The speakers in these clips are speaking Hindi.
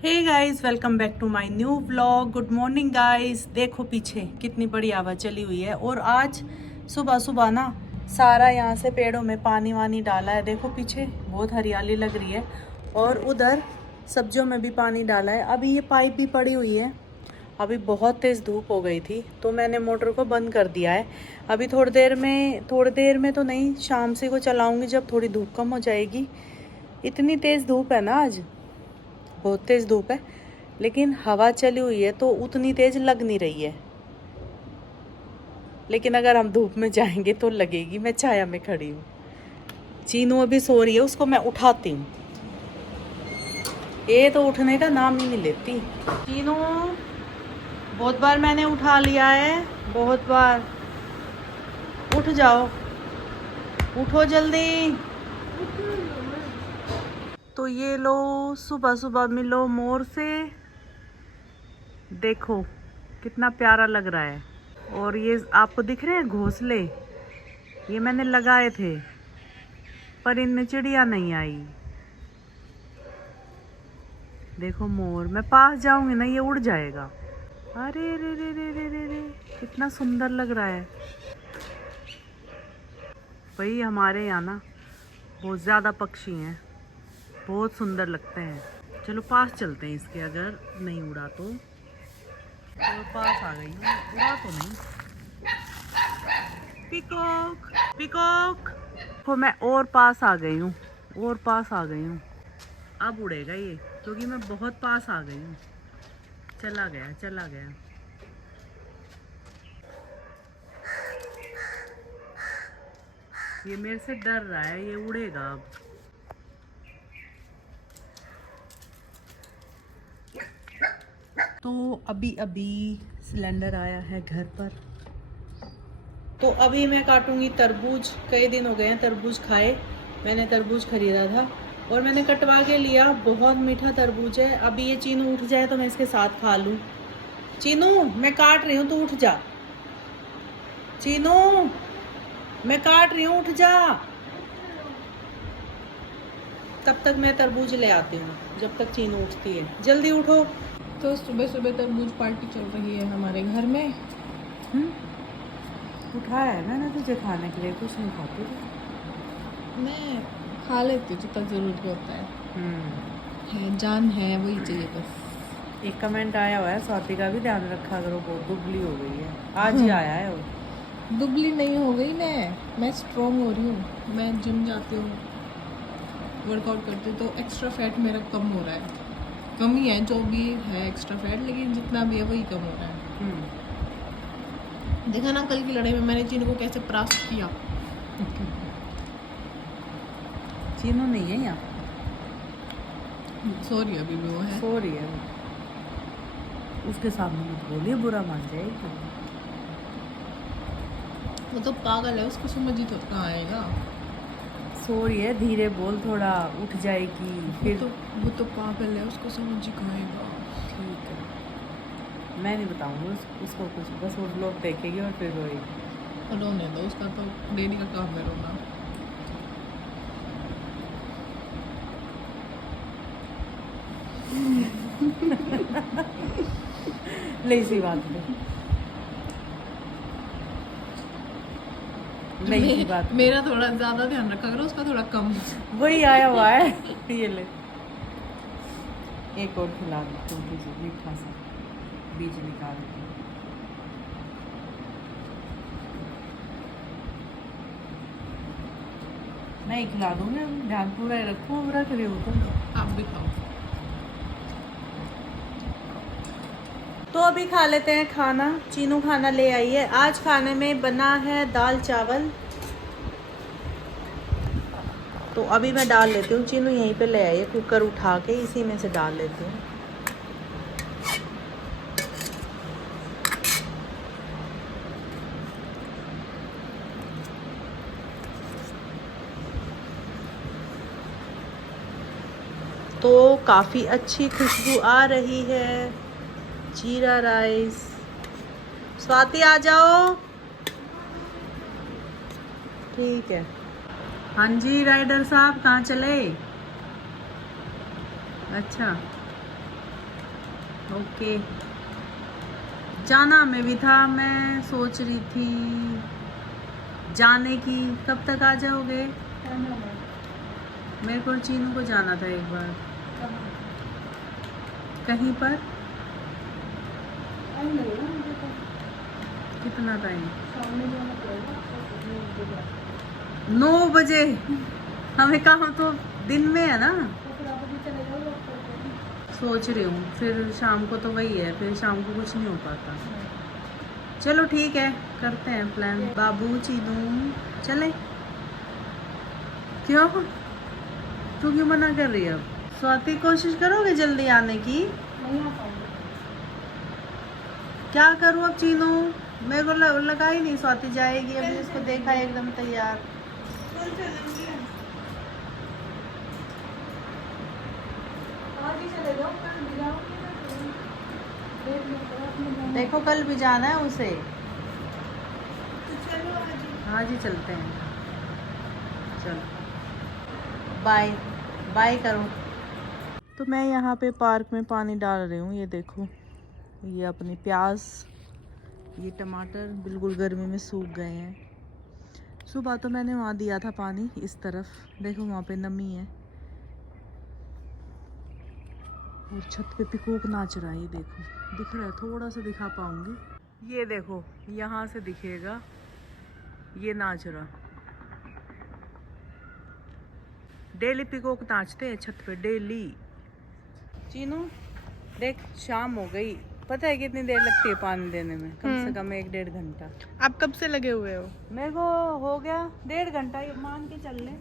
Hey guys, welcome back to my new vlog. Good morning guys. देखो पीछे कितनी बड़ी हवा चली हुई है और आज सुबह सुबह ना सारा यहाँ से पेड़ों में पानी वानी डाला है। देखो पीछे बहुत हरियाली लग रही है और उधर सब्जियों में भी पानी डाला है। अभी ये पाइप भी पड़ी हुई है। अभी बहुत तेज़ धूप हो गई थी तो मैंने मोटर को बंद कर दिया है। अभी थोड़ी देर में तो नहीं, शाम से को चलाऊँगी जब थोड़ी धूप कम हो जाएगी। इतनी तेज़ धूप है ना आज, बहुत तेज़ धूप है, लेकिन हवा चली हुई है तो उतनी तेज़ लग नहीं रही है। लेकिन अगर हम धूप में जाएंगे तो लगेगी। मैं छाया में खड़ी हूँ। चीनू अभी सो रही है, उसको मैं उठाती हूँ। ये तो उठने का नाम ही नहीं लेती। चीनू, बहुत बार मैंने उठा लिया है, बहुत बार। उठ जाओ, उठो जल्दी। तो ये लो, सुबह सुबह मिलो मोर से। देखो कितना प्यारा लग रहा है। और ये आपको दिख रहे हैं घोंसले, ये मैंने लगाए थे पर इनमें चिड़िया नहीं आई। देखो मोर, मैं पास जाऊंगी ना ये उड़ जाएगा। अरे रे रे रे रे रे रे, कितना सुंदर लग रहा है। भाई हमारे यहाँ ना बहुत ज़्यादा पक्षी हैं, बहुत सुंदर लगते हैं। चलो पास चलते हैं इसके, अगर नहीं उड़ा तो। और पास आ गई हूँ, उड़ा तो नहीं। पिकॉक पिकॉक, तो मैं और पास आ गई हूँ, और पास आ गई हूँ। अब उड़ेगा ये क्योंकि मैं बहुत पास आ गई हूँ। चला गया चला गया। ये मेरे से डर रहा है, ये उड़ेगा अब। तो अभी अभी सिलेंडर आया है घर पर। तो अभी मैं काटूंगी तरबूज। कई दिन हो गए हैं तरबूज खाए। मैंने तरबूज खरीदा था और मैंने कटवा के लिया। बहुत मीठा तरबूज है। अभी ये चीनू उठ जाए तो मैं इसके साथ खा लूँ। चीनू, मैं काट रही हूँ, तू उठ जा। चीनू, मैं काट रही हूँ, उठ जा। तब तक मैं तरबूज ले आती हूँ, जब तक चीनू उठती है। जल्दी उठो। तो सुबह सुबह तरबूज पार्टी चल रही है हमारे घर में। उठाया है मैंने तुझे खाने के लिए, कुछ नहीं खाती थी। मैं खा लेती हूँ जितना ज़रूरी होता है, जान है वही चाहिए बस। एक कमेंट आया हुआ है, स्वाति का भी ध्यान रखा करो, बहुत दुबली हो गई है। आज ही आया है वो। दुबली नहीं हो गई मैं स्ट्रॉन्ग हो रही हूँ। मैं जिम जाती हूँ, वर्कआउट करती हूँ, तो एक्स्ट्रा फैट मेरा कम हो रहा है। कम ही है, जो भी है एक्स्ट्रा फैट, लेकिन जितना भी है वही कम हो रहा है। देखा ना कल की लड़ाई में मैंने चीनू को कैसे परास्त किया। चीनू नहीं है यहाँ, सॉरी अभी भी वो है। सो रही है वो। उसके सामने मत बोलिए, बुरा मान जाएगी। वो तो पागल है, उसको समझ ही तो कहाँ आएगा। सो रही है, धीरे बोल, थोड़ा उठ जाएगी फिर। वो तो पागल है, उसको समझ ही कहाँ आएगा। ठीक है, मैं नहीं बताऊंगी उसको कुछ, बस वो लोग देखेगी और फिर रोएगी। और रोने दो, उसका तो डेली का काम है रोना। लेजी बात है, लेजी बात। मेरा थोड़ा ज्यादा ध्यान रखा करो, उसका थोड़ा कम। वही आया हुआ है। ये ले, एक और खिला दो तुझे, मीठा सा बीज निकाल के। मैं ही खिला दूंगी, ध्यान पूरा रखो, रख रही हो तुम। आप भी खाओ। तो अभी खा लेते हैं खाना। चीनू खाना ले आई है। आज खाने में बना है दाल चावल। तो अभी मैं डाल लेती हूँ। चीनू यहीं पे ले आई है, कुकर उठा के इसी में से डाल लेती हूँ। तो काफ़ी अच्छी खुशबू आ रही है। जीरा राइस। स्वाति आ जाओ। ठीक है। हाँ जी राइडर साहब, कहाँ चले? अच्छा, ओके, जाना हमें भी था। मैं सोच रही थी जाने की, कब तक आ जाओगे? मेरे को और चीनू को जाना था एक बार कहीं पर। कितना टाइम? 9 बजे। हमें काम तो दिन में है ना। सोच रही हूँ फिर शाम को तो वही है, फिर शाम को कुछ नहीं हो पाता। चलो ठीक है, करते हैं प्लान। बाबू चीनू चले। क्यों तू क्यों मना कर रही है? अब स्वाति कोशिश करोगे जल्दी आने की? क्या करूँ अब चीनू? मेरे को लगा ही नहीं स्वाति जाएगी। अभी उसको देखा एकदम तैयार। देखो कल भी जाना है उसे। आज ही चलते हैं। चलो बाय बाय करो। तो मैं यहाँ पे पार्क में पानी डाल रही हूँ। ये देखो, ये अपनी प्याज, ये टमाटर बिल्कुल गर्मी में सूख गए हैं। सुबह तो मैंने वहाँ दिया था पानी इस तरफ, देखो वहाँ पे नमी है। और छत पे पिकॉक नाच रहा है, ये देखो दिख रहा है, थोड़ा सा दिखा पाऊंगी। ये देखो यहाँ से दिखेगा, ये नाच रहा। डेली पिकॉक नाचते हैं छत पे, डेली। चीनू देख, शाम हो गई। पता है कितनी देर लगती है पानी देने में? कम से कम 1-1.5 घंटा। आप कब से लगे हुए हो? मेरे को हो गया 1.5 घंटा, ये मान के चल ले।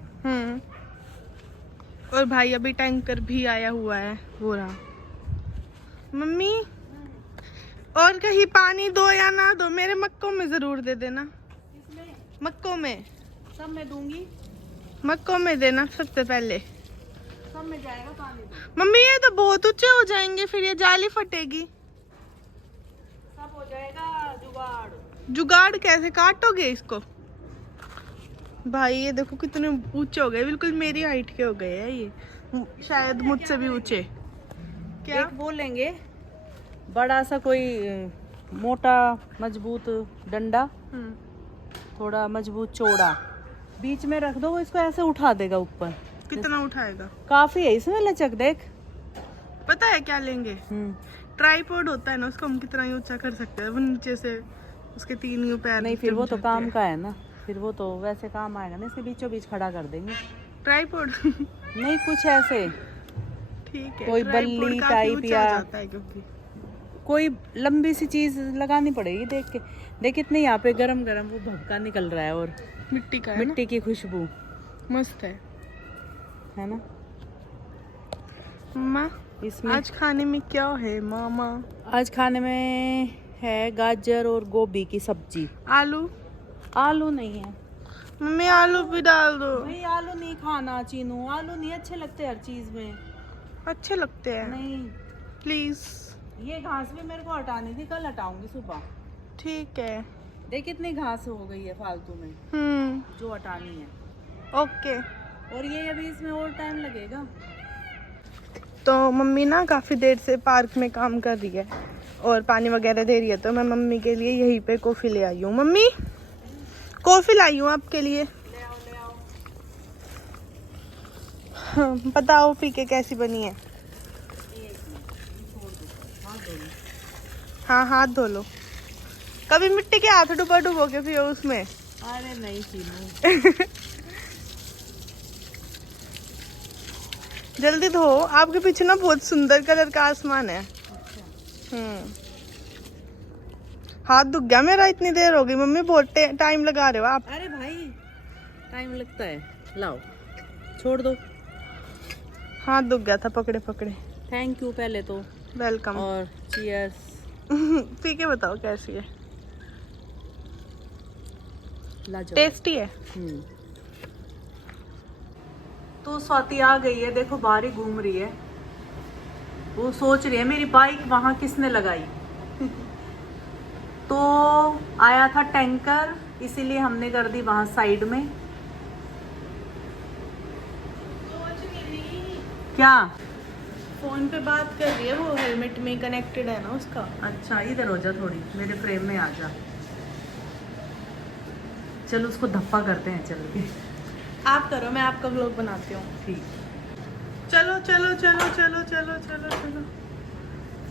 और भाई अभी टैंकर भी आया हुआ है, वो रहा। मम्मी और कहीं पानी दो या ना दो, मेरे मक्कों में जरूर दे देना। मक्कों में? सब में दूंगी, मक्कों में देना सबसे पहले। सब में जाएगा पानी तो। मम्मी ये तो बहुत ऊंचे हो जाएंगे, फिर ये जाली फटेगी। सब हो जाएगा जुगाड़। जुगाड़ कैसे? काटोगे इसको? भाई ये देखो कितने ऊंचे हो गए, बिल्कुल मेरी हाइट के हो गए हैं ये, शायद मुझसे भी ऊंचे। क्या एक बोलेंगे बड़ा सा कोई मोटा मजबूत डंडा, थोड़ा मजबूत चौड़ा, बीच में रख दो, वो इसको ऐसे उठा देगा ऊपर। कितना उठाएगा? काफी है इसमें लचक, देख। पता है क्या लेंगे? ट्राइपॉड होता है ना, उसको हम कितना ही ऊंचा कर सकते हैं, वो नीचे से उसके 3 पैर। नहीं फिर वो तो काम का है ना, फिर वो तो वैसे काम आएगा ना, इसके बीचों बीच खड़ा कर देंगे ट्राइपॉड। नहीं कुछ ऐसे, ठीक है, कोई बल्ली टाइप या क्योंकि कोई लंबी सी चीज लगानी पड़ेगी। देख के देख, कितने यहाँ पे गरम गरम वो भभका निकल रहा है, और मिट्टी का है, मिट्टी की खुशबू मस्त है ना। मामा इसमें आज खाने में क्या है मामा? आज खाने में है गाजर और गोभी की सब्जी। आलू? आलू नहीं है मम्मी, आलू भी डाल दो। भाई, आलू नहीं खाना चीनू, आलू नहीं अच्छे लगते हर चीज में। अच्छे लगते हैं। नहीं, प्लीज। ये घास भी मेरे को हटानी थी, कल हटाऊंगी सुबह। ठीक है। देख कितनी घास हो गई है फालतू में, जो हटानी है। ओके। और ये अभी इसमें और टाइम लगेगा। तो मम्मी ना काफी देर से पार्क में काम कर रही है और पानी वगैरह दे रही है, तो मैं मम्मी के लिए यहीं पे कॉफी ले आई हूँ। मम्मी कॉफी लाई हूँ आपके लिए। ले आओ। हाँ, बताओ पी के कैसी बनी है? हाँ हाथ धो लो। कभी मिट्टी के हाथ डुबो के पियो उसमें। अरे नहीं चीनू। जल्दी धो, आपके पीछे ना बहुत सुंदर कलर का आसमान है। हाथ दुख गया मेरा, इतनी देर हो गई। मम्मी बहुत टाइम लगा रहे हो आप। अरे भाई टाइम लगता है, लाओ छोड़ दो। हाथ दुख गया था पकड़े पकड़े। थैंक यू पहले तो, वेलकम। और चीयर्स। पी के बताओ कैसी है? टेस्टी है। तो स्वाति आ गई है, देखो बाहर ही घूम रही है। वो सोच रही है मेरी बाइक वहां किसने लगाई। तो आया था टैंकर, इसीलिए हमने कर दी वहां साइड में। क्या फोन पे बात कर रही है, वो हेलमेट में कनेक्टेड है ना उसका। अच्छा इधर हो जा, थोड़ी मेरे फ्रेम में आ जा। चलो उसको धप्पा करते हैं, चल के। आप करो, मैं आपका व्लॉग बनाती हूँ। ठीक। चलो चलो चलो चलो चलो चलो चलो,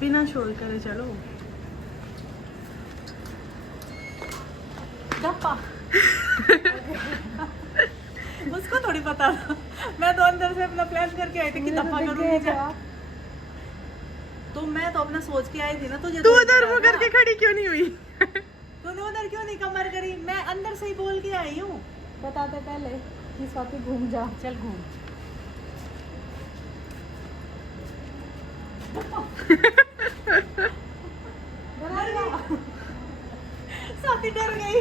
बिना शोर करे चलो। धप्पा। उसको थोड़ी पता था, मैं तो अंदर से अपना प्लान करके आई थी कि धप्पा करूंगी जा। तो मैं तो अपना सोच के आई थी ना, तुझे तू थोड़ी उधर पता वो था। करके खड़ी क्यों नहीं हुई? तूने उधर क्यों नहीं कमर करी? मैं अंदर से ही बोल के आई हूँ। बताते पहले कि स्वाति घूम जा। चल घूम। साथी डर गई।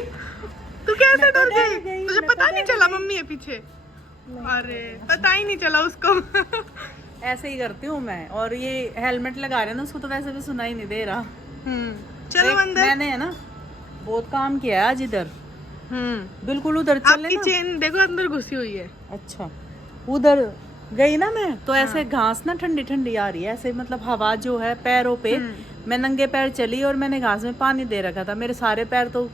तू कैसे मैं तो डर डर गई? गई, तुझे मैं पता तो नहीं डर चला गई। मम्मी है पीछे? अरे पता ही नहीं चला उसको। ऐसे ही करती हूँ मैं। और ये हेलमेट लगा रहे हैं ना, उसको तो वैसे भी सुनाई नहीं दे रहा। चलो देख, अंदर। मैंने है ना बहुत काम किया है आज इधर। बिल्कुल उधर चले आपकी ना। चेन देखो अंदर घुसी हुई है। अच्छा उधर गई ना मैं, तो ऐसे घास ना ठंडी ठंडी आ रही है, ऐसे मतलब हवा जो है पैरों पे। मैं नंगे पैर चली और मैंने घास में पानी दे रखा था, मेरे सारे पैर तो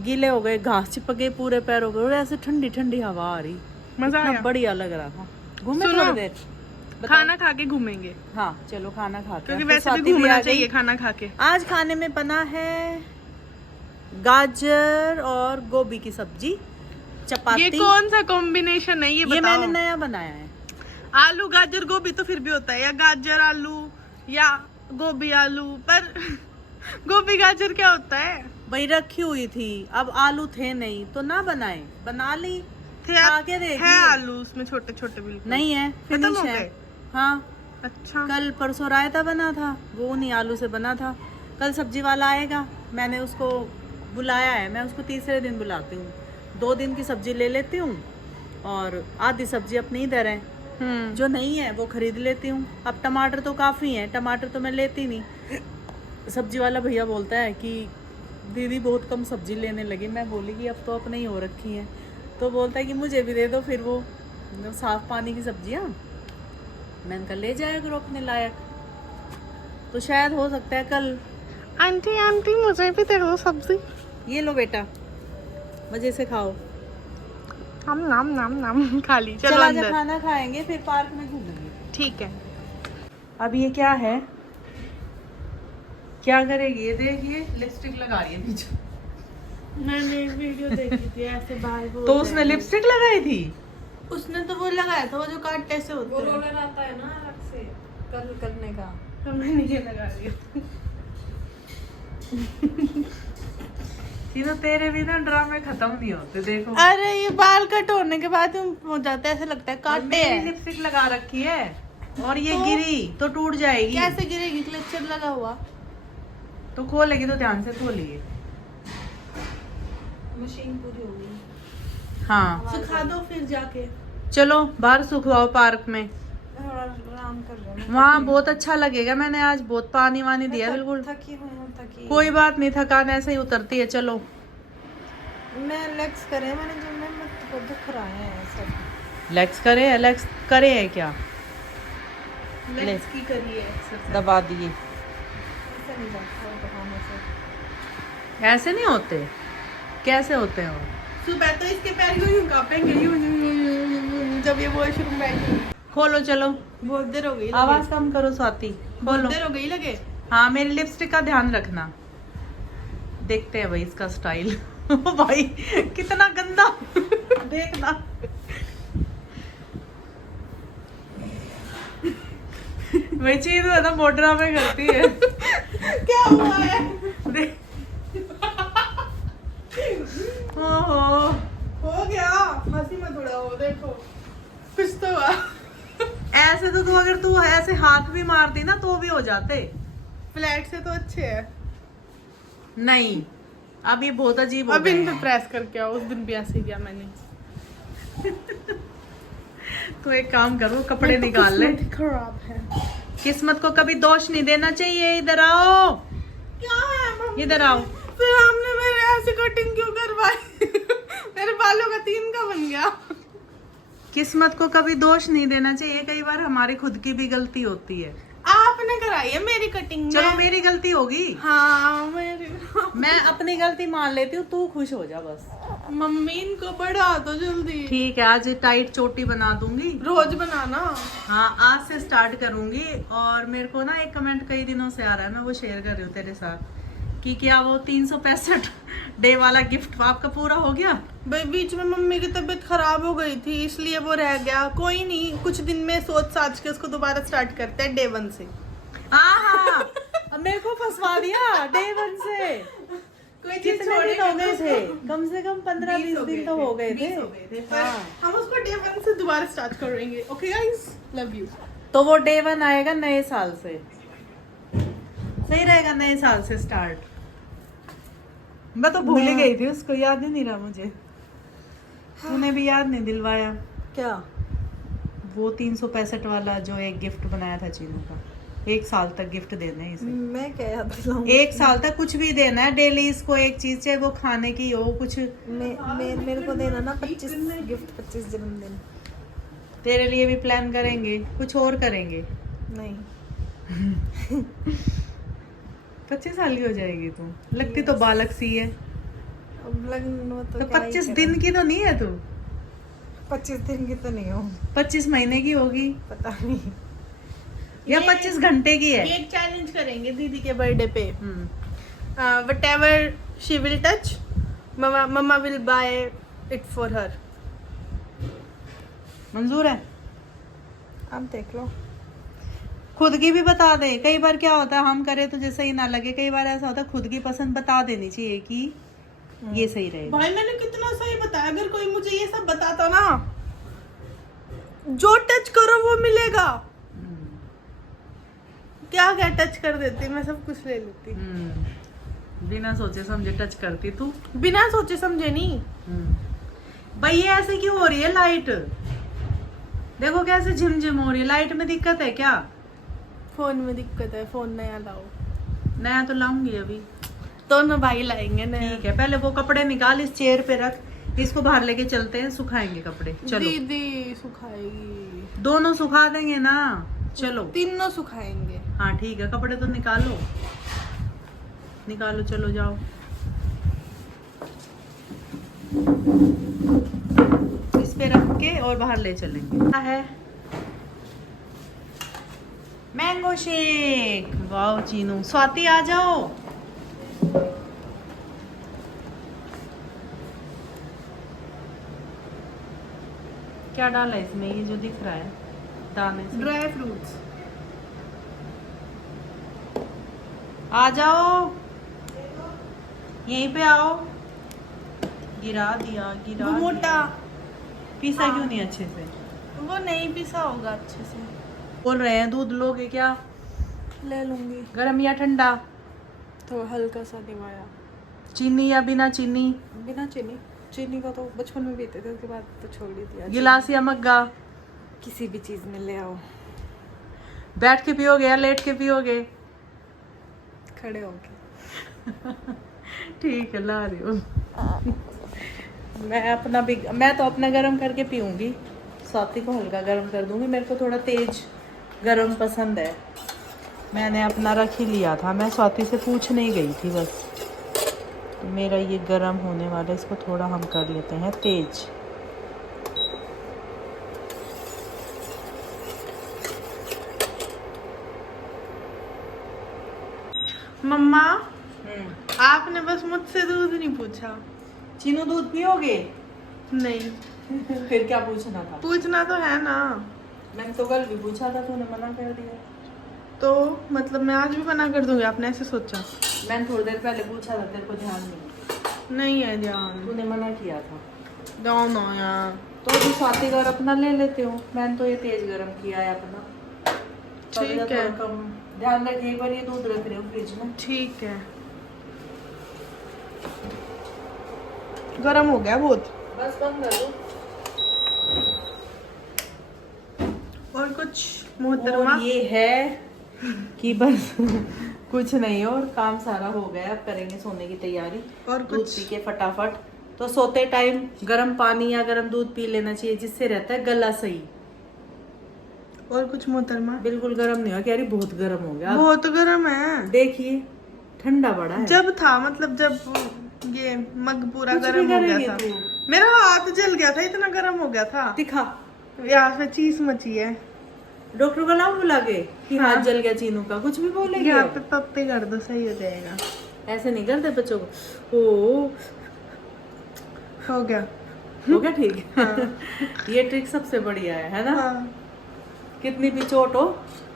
गीले हो गए, घास चिपक गई पूरे पैरों पे, और ऐसे ठंडी ठंडी हवा आ रही। मजा इतना आया। बढ़िया लग रहा था। घूमे सुनो, थोड़ी देर। बताओ। खाना खा के घूमेंगे, हाँ चलो खाना खाते क्योंकि हैं। वैसे स्वाति भी घूमना आ गई। चाहिए खाना खा के। आज खाने में बना है गाजर और गोभी की सब्जी, चपाती। ये कौन सा कॉम्बिनेशन है ये ये बताओ? मैंने नया बनाया है। आलू गाजर गोभी तो फिर भी होता है, या गाजर आलू या गोभी आलू, पर गोभी गाजर क्या होता है? भाई रखी हुई थी, अब आलू थे नहीं तो ना बनाए, बना ली। खा के देखिए। है आलू उसमें छोटे छोटे बिल्कुल? नहीं है, खत्म फिनिश हो है। गए? हाँ अच्छा। कल परसों रायता बना था, वो नहीं आलू से बना था। कल सब्जी वाला आएगा, मैंने उसको बुलाया है। मैं उसको तीसरे दिन बुलाती हूँ। 2 दिन की सब्जी ले लेती हूँ और आधी सब्जी अपनी इधर है, जो नहीं है वो खरीद लेती हूँ। अब टमाटर तो काफ़ी हैं, टमाटर तो मैं लेती नहीं। सब्जी वाला भैया बोलता है कि दीदी बहुत कम सब्जी लेने लगी। मैं बोली कि अब तो अपने ही हो रखी हैं, तो बोलता है कि मुझे भी दे दो फिर वो साफ पानी की सब्जियाँ। मैंने कहा ले जाया करो अपने लायक, तो शायद हो सकता है कल। आंटी आंटी मुझे भी दे दो सब्जी। ये लो बेटा, मजे से खाओ। हम नाम नाम नाम खा ली। चलो चला जा, अंदर। खाना खाएंगे फिर पार्क में घूमेंगे। ठीक है। अब ये क्या है, क्या करेगी ये? देखिए लिपस्टिक लगा रही है पीछे। मैंने एक वीडियो देखी थी ऐसे बाल तो उसने लिपस्टिक लगाई थी। उसने तो वो लगाया था, वो जो कांटे से होते हैं। रोलर आता है ना अलग से कर्ल करने का। हमने नहीं लगा रही। ये तो तेरे भी ना ड्रामे खत्म नहीं होते, देखो। अरे ये बाल कट होने के बाद हो जाता है, ऐसे लगता है और कांटे मेरी हैं। लिपस्टिक लगा रखी है और ये तो? गिरी तो टूट जाएगी। कैसे गिरेगी? क्लचर लगा हुआ। तो खोलेगी तो ध्यान से खोलिए। मशीन पूरी हो गई। हाँ सुखा दो फिर जाके। चलो बाहर सुखवाओ पार्क में, थोड़ा आराम कर रहे हैं। वहाँ बहुत अच्छा लगेगा। मैंने आज बहुत पानी वानी दिया, बिल्कुल थकी हुई हूँ, थकी। कोई बात नहीं, थकान ऐसे ही उतरती है। चलो मैं लेग्स करे, मैंने जिम में मुझको दुख रहा है सब। लेग्स करे है क्या? लेग्स की करिए एक्सरसाइज। दबा दिए। ऐसे नहीं जाता दबाने से। ऐसे नहीं होते, कैसे होते हैं वो? सुबह तो इसके पैर यूं यूं कांपेंगे, यूं यूं यूं यूं यूं यूं, जब ये वॉशरूम बैठेगी। खोलो चलो, बहुत देर हो गई। आवाज कम करो स्वाति। बहुत खोलो। देर हो गई लगे। हाँ मेरी लिपस्टिक का ध्यान रखना। देखते हैं भाई इसका स्टाइल। भाई कितना गंदा। देखना भाई चीज है ना, मोटरा में करती है। क्या हुआ है? देख ओहो, हो गया, हंसी मत उड़ाओ। देखो कुछ तो हुआ। ऐसे तो तू अगर तू ऐसे हाथ भी मारती ना तो भी हो जाते। फ्लैट से तो अच्छे है। नहीं अब ये बहुत अजीब हो अब गए इन पे हैं। प्रेस करके आओ। उस दिन भी ऐसे ही किया मैंने। तो एक काम करो, कपड़े निकाल ले। खराब है। किस्मत को कभी दोष नहीं देना चाहिए। इधर आओ, क्या है मम्मी? इधर आओ। फिर हमने मेरे ऐसे कटिंग क्यों करवाई? मेरे बालों का 3 का बन गया। किस्मत को कभी दोष नहीं देना चाहिए, कई बार हमारी खुद की भी गलती होती है। आपने कराई है मेरी कटिंग। चलो मेरी गलती होगी, हाँ मेरी। मैं अपनी गलती मान लेती हूँ, तू खुश हो जा बस। मम्मी इनको बढ़ा दो जल्दी। ठीक है, आज टाइट चोटी बना दूंगी, रोज बनाना। हाँ आज से स्टार्ट करूंगी। और मेरे को ना एक कमेंट कई दिनों से आ रहा है, मैं वो शेयर कर रही हूँ तेरे साथ कि क्या वो 365 डे वाला गिफ्ट आपका पूरा हो गया? भाई बीच में मम्मी की तबीयत खराब हो गई थी इसलिए वो रह गया। कोई नहीं, कुछ दिन में सोच साच के उसको दोबारा स्टार्ट करते हैं डे 1 से। हाँ अब मेरे को फंसवा दिया डे 1 से। कोई चीज कितने दिन हो गए थे? कम से कम 15-20 दिन तो हो गए थे। पर हम उसको डे 1 से दोबारा स्टार्ट करेंगे। Okay guys, love you. तो वो डे 1 आएगा नए साल से, सही रहेगा, नए साल से स्टार्ट। मैं तो भूल ही गई थी, उसको याद ही नहीं रहा मुझे। तूने भी याद नहीं दिलवाया क्या? वो 365 वाला जो एक गिफ्ट बनाया था चीनू का। 1 साल तक गिफ्ट देना है इसे। मैं क्या याद दिलाऊं? 1 साल तक कुछ भी देना है डेली इसको, एक चीज, चाहे वो खाने की हो कुछ। मेरे को देना ना 25 गिफ्ट, 25 जन्मदिन। तेरे लिए भी प्लान करेंगे, कुछ और करेंगे। नहीं 25 साल की हो जाएगी तू, लगती तो बालक सी है। अब लगन तो क्या ही 25 करें। दिन की तो नहीं है तू, 25 दिन की तो नहीं हूँ, 25 महीने की होगी पता नहीं। या 25 घंटे की है। ये एक चैलेंज करेंगे दीदी के बर्थडे पे। हम्म। whatever she will touch, mama will buy it for her. मंजूर है? आप देख लो। खुद की भी बता दे, कई बार क्या होता है हम करें तो जैसे ही ना लगे, कई बार ऐसा होता है खुद की पसंद बता देनी चाहिए कि ये सही रहेगा। भाई मैंने कितना सही बताया, अगर कोई मुझे ये सब बताता ना, जो टच करो वो मिलेगा। क्या क्या टच कर देती, मैं सब कुछ ले लेती बिना सोचे समझे टच करती तू। बिना सोचे समझे नहीं। भाई ये ऐसे क्यों हो रही है लाइट? देखो कैसे झिमझिम हो रही है, लाइट में दिक्कत है क्या? फोन में दिक्कत है, फोन नया लाओ। नया तो लाऊंगी अभी, दोनों भाई लाएंगे नया। ठीक है। पहले वो कपड़े निकाल, इस चेयर पे रख, इसको बाहर लेके चलते हैं, सुखाएंगे कपड़े। चलो दीदी सुखाएगी, दोनों सुखा देंगे ना, चलो। तीनों सुखाएंगे। हाँ ठीक है, कपड़े तो निकालो निकालो, चलो जाओ। इस पे रख के और बाहर ले चलेंगे। क्या है? Mango shake. Wow Chinu, Swati आ जाओ। क्या डाला है इसमें, ये जो दिख रहा है दाने से? Dry fruits. आ जाओ, यहीं पे आओ। गिरा दिया, गिरा वो मोटा, दिया। पीसा क्यों नहीं अच्छे से? वो नहीं पिसा होगा अच्छे से। बोल रहे हैं दूध लोगे क्या? ले लूंगी, गरम या ठंडा? तो हल्का सा दिवाया। चीनी या बिना चीनी? बिना चीनी। चीनी का तो बचपन में पीते थे, उसके बाद तो छोड़ ही दिया। गिलास या मग्गा? किसी भी चीज में ले आओ। बैठ के पियोगे या लेट के पियोगे? खड़े होके। ठीक है, ला रही हूँ। मैं तो अपना गरम करके पीऊंगी, स्वाति को हल्का गरम कर दूंगी। मेरे को थोड़ा तेज गरम पसंद है, मैंने अपना रख ही लिया था, मैं स्वाति से पूछ नहीं गई थी बस। तो मेरा ये गरम होने वाला है, इसको थोड़ा हम कर लेते हैं तेज। मम्मा आपने बस मुझसे दूध नहीं पूछा। चीनू दूध पियोगे? नहीं, फिर क्या पूछना था? पूछना तो है ना। मैंने तो कल भी पूछा था, तूने मना कर दिया। तो मतलब मैं आज भी मना कर दूंगी, आपने ऐसे सोचा? मैंने थोड़ी देर पहले पूछा था, तेरे को ध्यान नहीं? नहीं है ध्यान। तूने मना किया था। जाओ ना यार। तो अभी स्वाति का अपना ले लेते हो, मैंने तो ये तेज गरम किया है अपना। ठीक थोड़ा है, कम ध्यान रखिए, एक बार ये दूध रख रहे हो फ्रिज में। ठीक है। गरम हो गया बहुत। बस बंद कर दो। और कुछ मोहतरमा? और ये है कि बस कुछ नहीं, और काम सारा हो गया, अब करेंगे सोने की तैयारी। और दूध कुछ? पी के फटाफट तो सोते टाइम गर्म पानी या गर्म दूध पी लेना चाहिए, जिससे रहता है गला सही। और कुछ मोहतरमा? बिल्कुल गर्म नहीं हुआ, कह रही बहुत गर्म हो गया। बहुत गर्म है। देखिए ठंडा पड़ा है। जब था मतलब जब ये मग पूरा कुछ भी गर्म हो गया करेगी था, तू। मेरा हाथ जल गया था, इतना गर्म हो गया था। दिखा, यहाँ से चीज मची है। डॉक्टर को नाम बुला के कि हाँ। हाथ जल गया चीनू का, कुछ भी बोलेगी यहाँ अब। पे पप्पे कर दो, सही हो जाएगा। ऐसे नहीं करते बच्चों को। ओ हो गया। हो गया ठीक। हाँ। ये ट्रिक सबसे बढ़िया है ना। हाँ। कितनी भी चोट हो,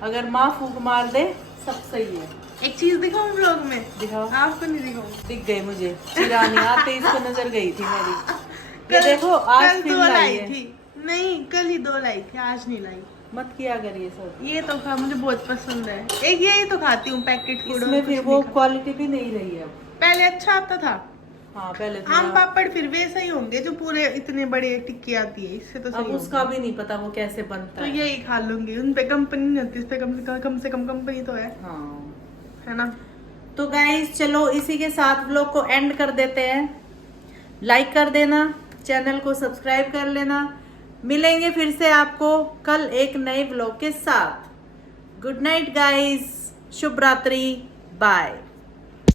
अगर माँ फूंक मार दे सब सही है। एक चीज दिखाऊं ब्लॉग में? दिखाओ। आपको नहीं दिखाऊं। दिख गई मुझे, चिरानी आते इसको नजर गई थी मेरी। ये देखो आज कल फिर 2 लाई लाई है। थी। नहीं, कल ही 2 लाई थी, आज नहीं लाई। मत किया कर ये सब। ये तो खा, मुझे बहुत पसंद है। एक यही तो खाती हूँ पैकेट फूड। इसमें फिर वो क्वालिटी भी नहीं रही है अब। पहले अच्छा आता था। हाँ पहले आम थोड़ा, पापड़ फिर वैसे ही होंगे जो पूरे इतने बड़े टिक्की आती है, इससे तो अब सही उसका होंगे। भी नहीं पता वो कैसे बनता तो है। यही खा लूंगी। उन पे कंपनी नहीं होती, इस पे कम से कम कंपनी तो हाँ है ना। तो गाइस चलो इसी के साथ व्लॉग को एंड कर देते हैं। लाइक कर देना, चैनल को सब्सक्राइब कर लेना। मिलेंगे फिर से आपको कल एक नए व्लॉग के साथ। गुड नाइट गाइस, शुभ रात्रि, बाय।